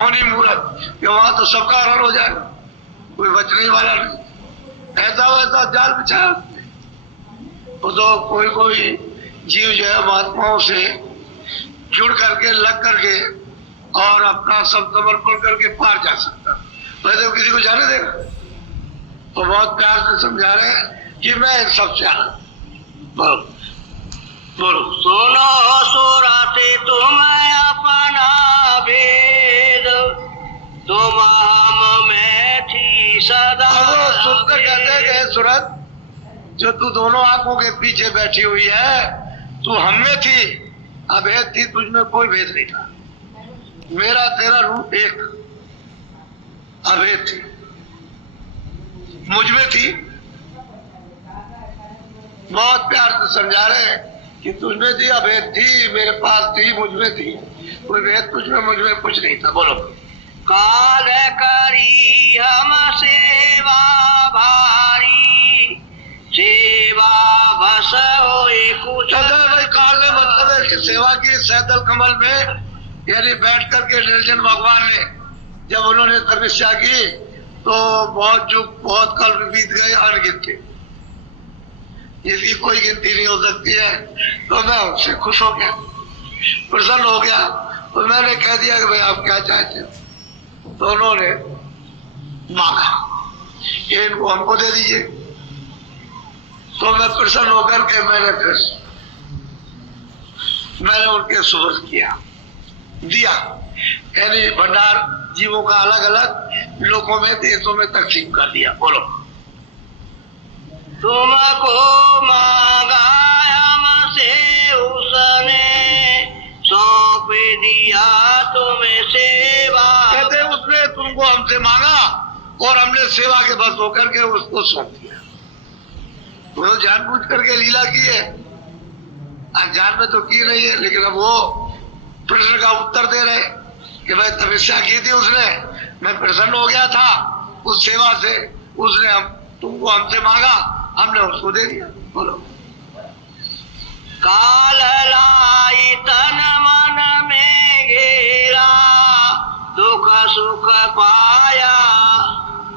होनी मूर्त कि वहां तो सबका हरण हो जाएगा, कोई बचने वाला नहीं। ऐसा वैसा जाल बिछाया वो तो कोई कोई जीव जो है महात्माओं से जुड़ करके लग करके और अपना सब समर्पण करके पार जा सकता, वैसे किसी को जाने देगा। तो बहुत प्यार से समझा रहे हैं कि मैं इन सबसे आनंद। बोलो बोलो। सुनो सुरते तुम अपना भेद, तुम हम में थी सदा। सुनकर कहते गए सूरत, जो तू दोनों आंखों के पीछे बैठी हुई है, तू हम में थी, अभेद थी, तुझमें कोई भेद नहीं था। मेरा तेरा रूप एक, अभेद थी, मुझ में थी। बहुत प्यार से समझा रहे कि तुझमें थी, अभेद थी, मेरे पास थी, मुझ में थी, कोई भेद तुझमें मुझ में कुछ नहीं था। बोलो। काल करी हम सेवा भारी, सेवा बस होए कुछ। भाई काल ने मतलब है कि सेवा की सैदल कमल में, यानी बैठ करके निर्जन भगवान ने जब उन्होंने तपस्या की तो बहुत युग बहुत कल्प बीत गए, अनगिनत थे, जिसकी कोई गिनती नहीं हो सकती है। तो मैं उनसे खुश हो गया, प्रसन्न हो गया, तो मैंने कह दिया कि भाई आप क्या चाहते हो। तो उन्होंने मांगा कि इनको हमको दे दीजिए। तो मैं प्रसन्न होकर के मैंने उनके सुपुर्द किया, दिया, यानी भंडार जीवों का अलग अलग लोगों में देशों में तकसीम कर दिया। बोलो। तुमको मांगा हमसे उसने, सौंप दिया तुम्हें सेवा। कहते उसने तुमको हमसे मांगा और हमने सेवा के बस होकर के उसको सौंप दिया। वो जानबूझ करके लीला की है, अनजान में तो की नहीं है, लेकिन अब वो प्रश्न का उत्तर दे रहे कि भाई तपस्या की थी उसने, मैं प्रसन्न हो गया था उस सेवा से, उसने तुमको हमसे मांगा, हमने उसको दे दिया। बोलो। काल लाई तन मन में घेरा, दुख सुख पाया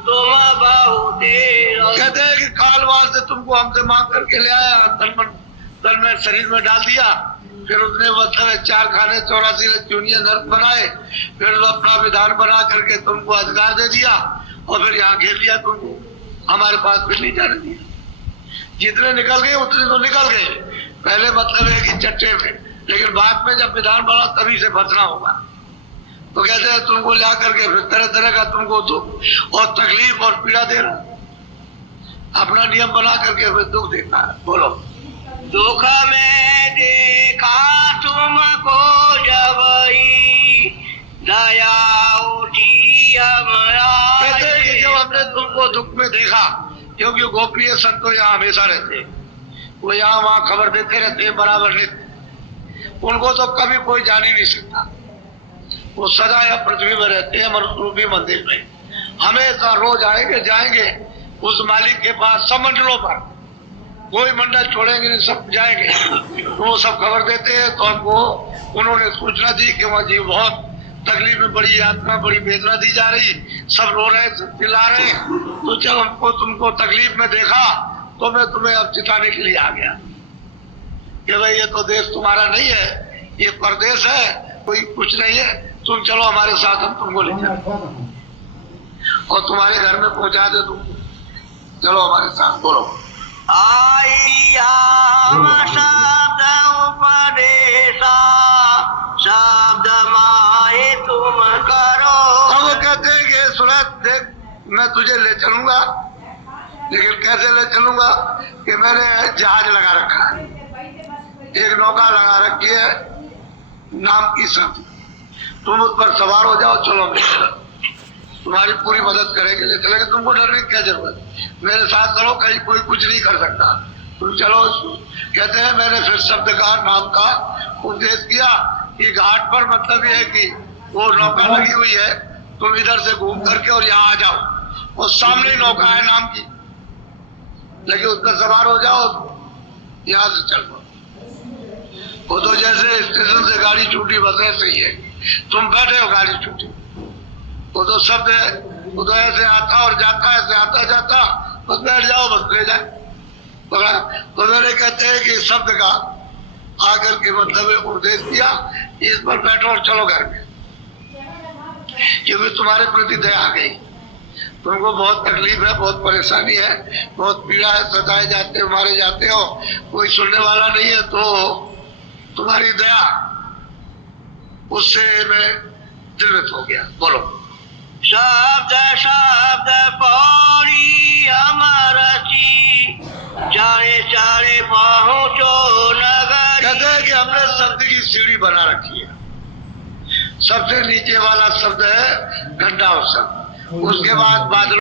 तुम बहुत। कहते हैं कि काल वहां से तुमको हमसे मांग करके ले आया, तन में शरीर में डाल दिया, फिर उसने मतलब 4 खाने 84 चूनिया नर्क बनाए, फिर अपना विधान बना करके तुमको अधिकार दे दिया और फिर यहाँ घेर लिया तुमको, हमारे पास कुछ नहीं जाने दिया। जितने निकल गए उतने तो निकल गए, पहले मतलब है कि चट्टे में, लेकिन बाद में जब विधान बना तभी से बचना होगा। तो कहते हैं तुमको ला करके फिर तरह तरह का तुमको दुख और तकलीफ और पीड़ा दे रहा, अपना नियम बना करके फिर दुख देता है। बोलो। दुख में देखा तुमको जब दया उठी हमारा। कहते हैं कि जब हमने तुमको दुख में देखा, क्योंकि गोपनीय संत तो यहाँ हमेशा रहते, वो यहाँ वहाँ खबर देते रहते बराबर नित्य, उनको तो कभी कोई जान ही नहीं सकता। वो सदा यहाँ पृथ्वी में रहते हैं, मरुरूपी मंदिर में, हमेशा रोज आएंगे जाएंगे उस मालिक के पास, सब मंडलों पर, कोई मंडल छोड़ेंगे नहीं, सब जाएंगे। तो वो सब खबर देते हैं। तो हमको उन्होंने सूचना दी कि वहाँ जीव बहुत तकलीफ में, बड़ी यातना, बड़ी वेदना दी जा रही, सब रो रहे, सब चिल्ला रहे। तो जब हमको तुमको तकलीफ में देखा तो मैं तुम्हें अब चिताने के लिए आ गया कि भाई ये तो देश तुम्हारा नहीं है, ये परदेश है, कोई कुछ नहीं है, तुम चलो हमारे साथ, हम तुमको ले जाए और तुम्हारे घर में पहुंचा दे, तुम चलो हमारे साथ। बोलो। आई हम शब्द उपदेशा, शब्द माए तुम करो। अब वो कहते हैं कि सूरत देख, मैं तुझे ले चलूंगा, लेकिन कैसे ले चलूंगा कि मैंने जहाज लगा रखा है, एक नौका लगा रखी है नाम की सब, तुम उस पर सवार हो जाओ, चलो तुम्हारी पूरी मदद करेंगे, ले चलेंगे, तुमको डरने की क्या जरूरत, मेरे साथ चलो, कहीं कोई कुछ नहीं कर सकता, तुम चलो। कहते हैं मैंने फिर शब्द का नाम का उपदेश किया कि घाट पर मतलब ये है कि वो नौका लगी हुई है, तुम इधर से घूम करके और यहाँ आ जाओ, और सामने ही नौका है नाम की, लेकिन उस पर सवार हो जाओ, यहाँ से चल पड़ो। वो तो जैसे स्टेशन से गाड़ी छूटी बस ऐसे ही है, तुम बैठे हो गाड़ी छूटी, वो तो शब्द है, वो तो ऐसे आता और जाता, ऐसे आता जाता, बस बैठ जाओ, बस ले जाए पकड़ा। तो मेरे कहते हैं कि शब्द का आकर के मतलब उपदेश दिया, इस पर बैठो और चलो घर में, क्योंकि तुम्हारे प्रति दया आ गई, तुमको बहुत तकलीफ है, बहुत परेशानी है, बहुत पीड़ा है, सताए जाते हो, मारे जाते हो, कोई सुनने वाला नहीं है, तो तुम्हारी दया, उससे मैं दिलवित हो गया। बोलो। शब्द शब्द पौड़ी अमरची, चारे चारे पहुँचो नगर। कहते हैं कि हमने शब्द की सीढ़ी बना रखी है, सबसे नीचे वाला शब्द है घंटा शब्द, उसके बाद बादल